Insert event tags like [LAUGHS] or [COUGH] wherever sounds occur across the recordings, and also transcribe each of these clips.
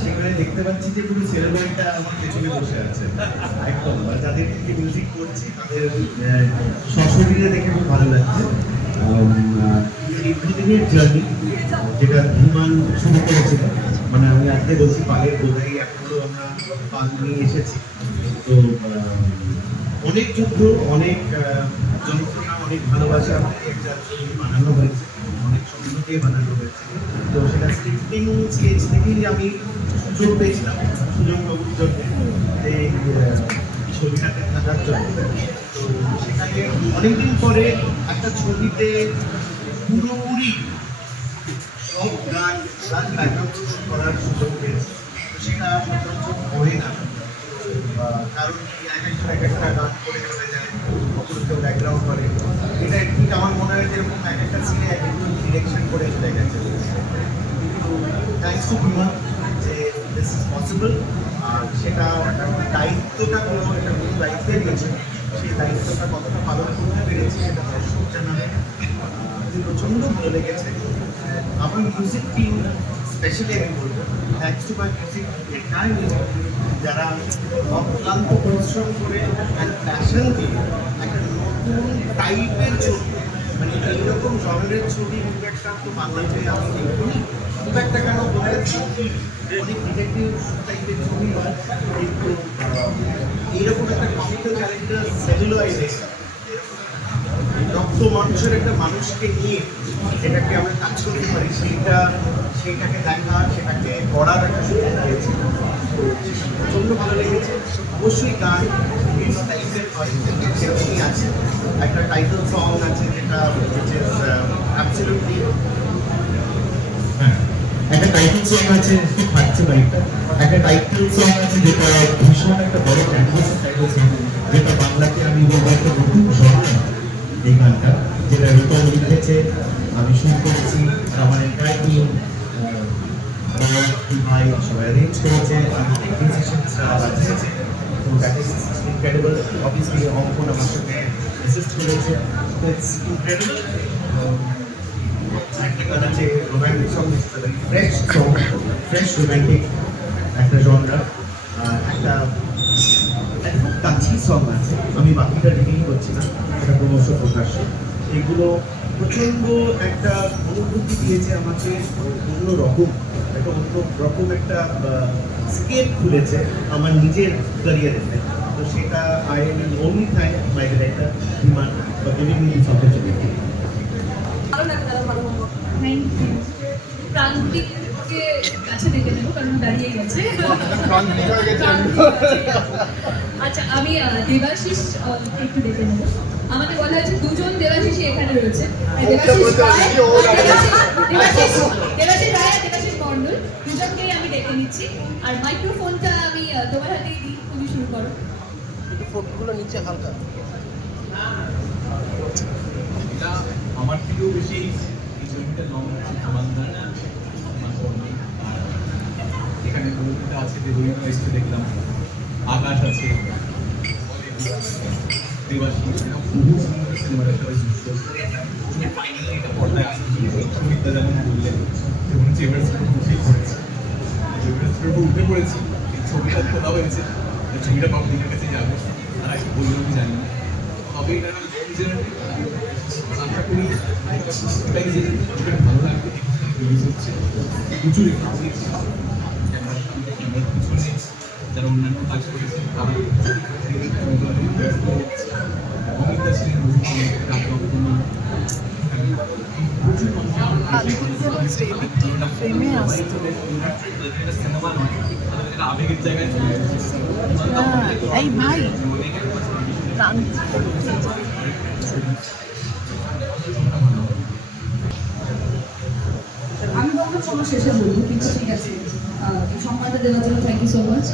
সেখানে দেখতে পাচ্ছি যে পুরো সেরেমনিটা আমার পেছনে বসে আছে মিউজিক করছি তাদের দেখে খুব ভালো লাগছে যেটা ধীমান শুরু করেছিল মানে আমি আজকে বলছি পালের বোধাই এখনও আমরা পাল নিয়ে এসেছি তো অনেক যুদ্ধ, অনেক যন্ত্রণা অনেক ভালোবাসা একটা বানানো হয়েছে। দিয়ে বানানো হয়েছে। তো সেটা স্ক্রিপ্টিং স্কেচ থেকেই আমি সুযোগ পেয়েছিলাম, সুযোগ বাবুর যে ছবিটাতে থাকার জন্য। তো সেখানে অনেকদিন পরে একটা ছবিতে পুরোপুরি সব গান গান ব্যাকআপ করার সুযোগ পেয়েছি। সেটা সচরাচর হয় না। কারণ এক একটা গান করে চলে যায় কেউ ব্যাকগ্রাউন্ড করে। এটা ঠিক আমার মনে হয় যেরকম এক একটা সিনে এক করে চলে গেছে। থ্যাংকস টু বিমান যে পসিবল আর সেটা দায়িত্বটা কোনো একটা কোনো দায়িত্বে নিয়েছে সেই দায়িত্বটা কতটা পালন করতে পেরেছি সেটা দর্শক জানাবে প্রচণ্ড ভালো লেগেছে। আমার মিউজিক টিম স্পেশালি আমি বলব thanks to my music entire music যারা অক্লান্ত পরিশ্রম করে অ্যান্ড প্যাশন দিয়ে নতুন টাইপের ছবি। মানে এইরকম জনের ছবি খুব একটা তো বাংলাতে আমি দেখিনি খুব একটা কেন বলে ছবি অনেক ডিটেকটিভ টাইপের ছবি হয়। কিন্তু এইরকম একটা কমিক্যাল ক্যারেক্টার সেলুলয়েডে রক্ত মানুষের একটা মানুষকে নিয়ে যেটাকে আমরা কাজ করতে পারি, সেইটা, সেইটাকে দেখা, সেটাকে করার একটা সুযোগ পেয়েছি। প্রচণ্ড ভালো লেগেছে। অবশ্যই গান বিভিন্ন টাইপের হয়। সেরকমই আছে। একটা টাইটেল সং আছে, যেটা অ্যাবসলিউটলি হ্যাঁ একটা টাইটেল সং আছে ফাটছে বাইকটা একটা টাইটেল সং আছে যেটা ভীষণ একটা বড় ক্যানভাস টাইটেল সং যেটা বাংলাকে আমি বলব একটা নতুন genre এই গানটা, যেটা রূপম লিখেছে, আমি শুরু করেছি, আমার এন্টায়ার টিম ভাই, সবাই অ্যারেঞ্জ করেছে, আমি মিউজিশিয়ানসরা বাজিয়েছে তো that is incredible obviously Ankan আমার সাথে romantic song fresh song fresh romantic একটা জনরা একটা খুব কাছি সং আছে আমি বাকিটা রিভিল করছি না এটা ক্রমশ প্রকাশ্য এগুলো প্রচণ্ড একটা অনুভূতি দিয়েছে আমাকে অন্য রকম একটা অন্য রকম একটা স্কেপ খুলেছে আমার নিজের ক্যারিয়ারে তো সেটা I will only thank my director Biman for giving me this opportunity প্রান্তিককে কাছে ডেকে নেব কারণ দাঁড়িয়ে গেছে। আচ্ছা আমি দেবাশিস একটু ডেকে নেব। আমাকে বলা হয়েছে দুজন দেবাশিসই এখানে রয়েছে। আর দেবাশিস রায় দেবাশিস দেবাশিস রায় আর দেবাশিস মণ্ডল দুজনকেই আমি ডেকে নিচ্ছি। আর মাইক্রোফোনটা আমি তোমার হাতেই দিই তুমি শুরু করো। একটু ফোনগুলো নিচে হালকা। আমার থেকেও বেশি এই ছবিটা লং আছে আমাদের আমার। এখানে কবিতা আছে দেবলীনা এসে দেখলাম। আকাশ আছে দেবাশী বহু সুন্দর ছবিটা যেমন বললেন এবং চেভার্স উঠেই পড়েছে চেভার্স উঠে পড়েছি। ছবিটা তোলা হয়েছে? এই ছবিটা পাবলিকের কাছে যাবে আর আগে বলব আমি জানি না তবে এটা নিজের আশা করি এটাই যে ওটা ভালো লাগবে রিলিজ হচ্ছে প্রচুর ক্রাউড ক্যামেরার সামনে ক্যামেরার পিছনে যারা অন্যান্য কাজ করেছে তারা অমিতা সেন ফ্রেমে আসতো সিনেমা নয় এই ভাই। আমি চলো শেষে বলব কিন্তু ঠিক আছে। সম্মানটা দেওয়ার জন্য thank you so much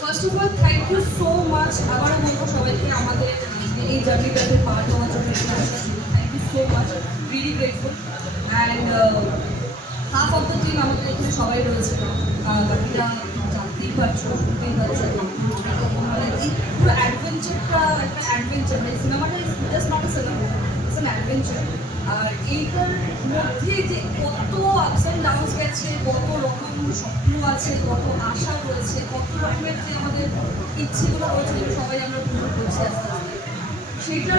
first of all thank you so much আবারও বলব সবাইকে আমাদের এই জার্নিটাতে পার্ট হওয়ার জন্য thank you so much really grateful and half of the team আমাদের এখানে সবাই রয়েছে। মানে অ্যাডভেঞ্চারটা একটা অ্যাডভেঞ্চার মানে সিনেমাটা জাস্ট নট সিনেমা অ্যাডভেঞ্চার আর এইটার মধ্যে যে কত আপস ডাউনস গেছে কত রকম স্বপ্ন আছে কত আশা রয়েছে কত রকমের যে আমাদের ইচ্ছেগুলো সবাই আমরা পূরণ করছি আস্তে সেটা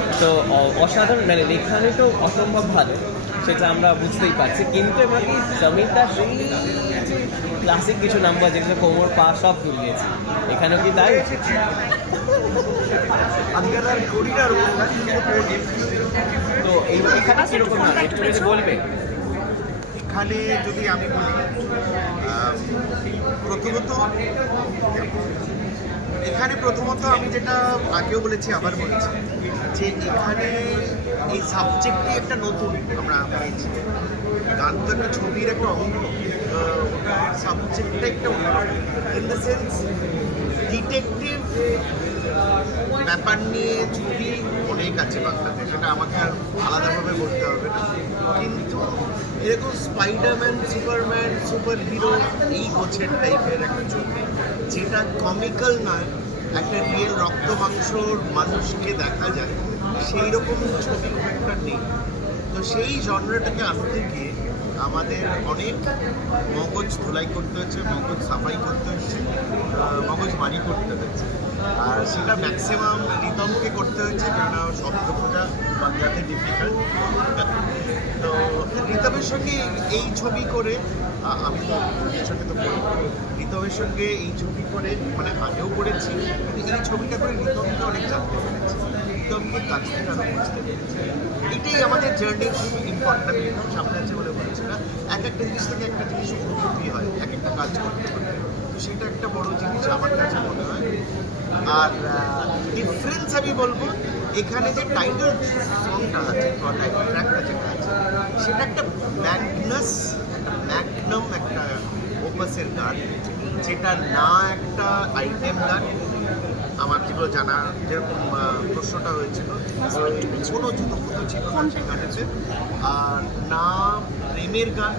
তো অসাধারণ মানে এখানে তো অসম্ভব ভালো, সেটা আমরা বুঝতেই পারছি। কিন্তু এবার কি সামিটা সেই ক্লাসিক কিছু নাম্বার যেগুলো কোমর, পা সব তুলিয়েছে, এখানেও কি তাই? তো এই এখানে কীরকম না একটু যদি বলবে। এখানে যদি আমি বলি প্রথমত, এখানে প্রথমত আমি যেটা আগেও বলেছি, আবার বলছি। যে এখানে এই সাবজেক্টটি একটা নতুন আমরা পেয়েছি। গান তো একটা ছবির একটা অঙ্গ। সাবজেক্টটা একটা অন্য ইন দ্য সেন্স ডিটেকটিভ ব্যাপার নিয়ে ছবি অনেক আছে বাংলাতে সেটা আমাকে আর আলাদাভাবে বলতে হবে না। কিন্তু এরকম স্পাইডারম্যান সুপারম্যান সুপার হিরো এই গোছের টাইপের একটা ছবি, যেটা কমিক্যাল নয় একটা রিয়েল রক্ত মানুষকে দেখা যায় সেই রকম ছবি একটা নেই। তো সেই জনরাটাকে আনতে গিয়ে আমাদের অনেক মগজ ধোলাই করতে হচ্ছে, মগজ সাফাই করতে হচ্ছে মগজ বাড়ি করতে হচ্ছে। আর সেটা ম্যাক্সিমাম রিতমকে করতে হচ্ছে, কেননা শব্দ খোঁজা বাংলাতে ডিফিকাল্ট তো রিতমের সঙ্গে এই ছবি করে আমি তো সঙ্গে তো রিতমের সঙ্গে এই ছবি করে মানে আগেও করেছি এই ছবিটা করে রিতমকে অনেক জানতে পেরেছি রিতমকে কাছ থেকে বুঝতে পেরেছি। এটাই আমাদের জার্নি খুব ইম্পর্টেন্ট আমি সামনে আছে বলে বলছি না। এক একটা জিনিস থেকে একটা জিনিস অনুভূতি হয়, এক একটা কাজ করতে করতে তো সেটা একটা বড় জিনিস আমার কাছে মনে হয়। আর ডিফারেন্স আমি বলব, এখানে যে টাইটেল সংটা আছে টাইটেল ট্র্যাকটা যেটা আছে, সেটা একটা ম্যাগনাস একটা ম্যাগনাম একটা ওপাসের গান। যেটা না একটা আইটেম গান আমার যেগুলো জানা যেরকম প্রশ্নটা হয়েছিল কোনো জুতো ফুতো ছিল না সেই গানেতে আর না প্রেমের গান,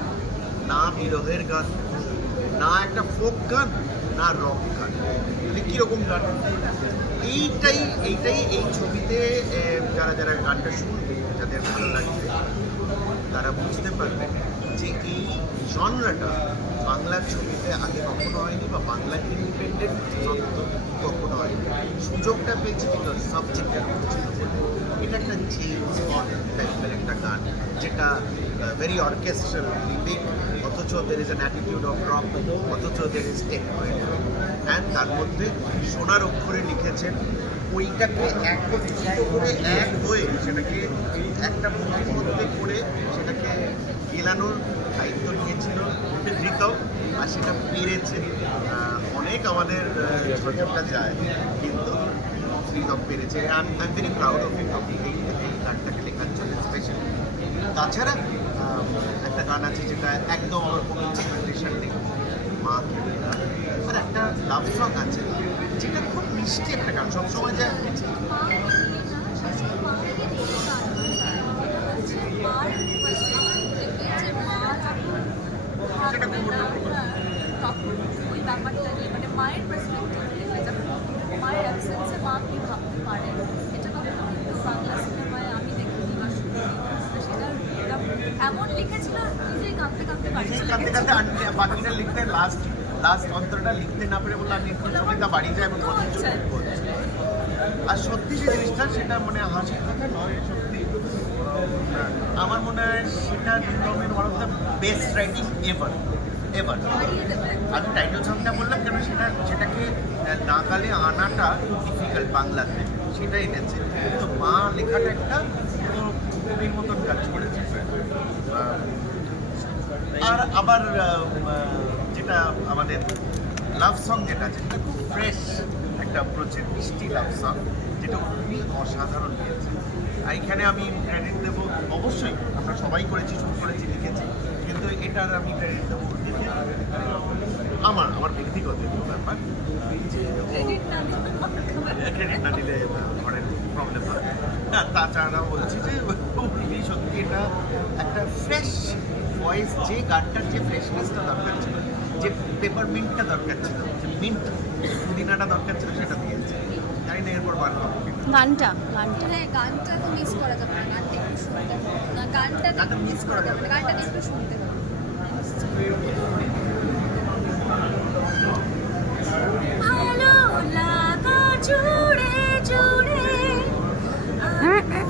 না বিরহের গান, না একটা ফোক গান, না রক গান। মানে কীরকম গান? এইটাই এইটাই এই ছবিতে যারা যারা গানটা শুনবে, যাদের ভালো লাগবে, তারা বুঝতে পারবে। যে এই জনরাটা বাংলার ছবিতে আগে কখনো হয়নি বা বাংলা ইন্ডিপেন্ডেন্ট কখনো হয়নি। সুযোগটা পেয়েছে বিকজ সাবজেক্টের এটা একটা বন্ড টাইপের একটা গান, যেটা ভেরি অর্কেস্ট্রাল বিগ অথচ there is attitude of rock অথচ দের ইজ টেকনোয়েড অ্যান্ড তার মধ্যে সোনার অক্ষরে লিখেছেন, ওইটাকে একত্রিত করে এক হয়ে সেটাকে একটা মধ্যে করে সেটাকে গেলানোর দায়িত্ব নিয়েছিল ঋতম আর সেটা পেরেছে। অনেক আমাদের ঝড়ঝড়টা যায়, কিন্তু ঋতম পেরেছে। I am very proud of Ritam এই গানটাকে লেখার জন্য স্পেশালি তাছাড়া একটা গান আছে যেটা একদম আমার কোনো এক্সপেকটেশন নেই মা আর একটা লাভ সং আছে, যেটা খুব মিষ্টি একটা গান। সবসময় যে সেটা খুব ওই ব্যাপারটা নিয়ে মানে মায়ের পার্সপেক্টিভ থেকে যখন মায়ের অ্যাবসেন্সে মা কি ভাবতে পারে এটা কখনো কিন্তু বাংলা সিনেমায় আমি দেখিনি বা শুনিনি তো সেটা এটা এমন লিখেছিল নিজেই কাঁদতে কাঁদতে বাড়ি সেই চলে কাঁদতে গেছে। কাঁদতে আনতে বাকিটা লিখতে লাস্ট লাস্ট অন্তরটা লিখতে না পেরে বললাম আমি একটু ছবিটা বাড়ি যাই এবং আচ্ছা। আর সত্যি যে জিনিসটা সেটা মানে হাসির কথা নয় সত্যি। আমার মনে হয় সেটা রিতমের one of the best writing ever দেবে আমি টাইটেল সংটা বললাম কেন সেটা সেটাকে নাগালে আনাটা ডিফিকাল্ট বাংলাতে সেটা এনেছে তো মা লেখাটা একটা পুরো কবির মতন কাজ করেছে আহ, আর আবার যেটা আমাদের লাভ সং যেটা আছে সেটা খুব ফ্রেশ একটা অ্যাপ্রোচের মিষ্টি লাভ সং যেটা খুবই অসাধারণ হয়েছে। আর এখানে আমি ক্রেডিট দেবো অবশ্যই আমরা সবাই করেছি শুরু করেছি লিখেছি কিন্তু এটার আমি ক্রেডিট দেবো আমার আমার ব্যক্তিগত দিলে ক্রেডিট না দিলে [LAUGHS] ঘরের প্রবলেম হয়। না তাছাড়া বলছি যে যে গানটার যে ফ্রেশনেসটা দরকার ছিল যে পেপার মিন্টটা দরকার ছিল যে মিন্ট পুদিনাটা দরকার ছিল সেটা দিয়েছে। জানি না এরপর বার করব গানটা গানটা। গানটা তো মিস করা যাবে না গানটা একটু শুনতে না গানটা গানটা মিস করা যাবে না। গানটা একটু শুনতে হবে। ভালো লাগা জুড়ে জুড়ে। হ্যাঁ, হ্যাঁ।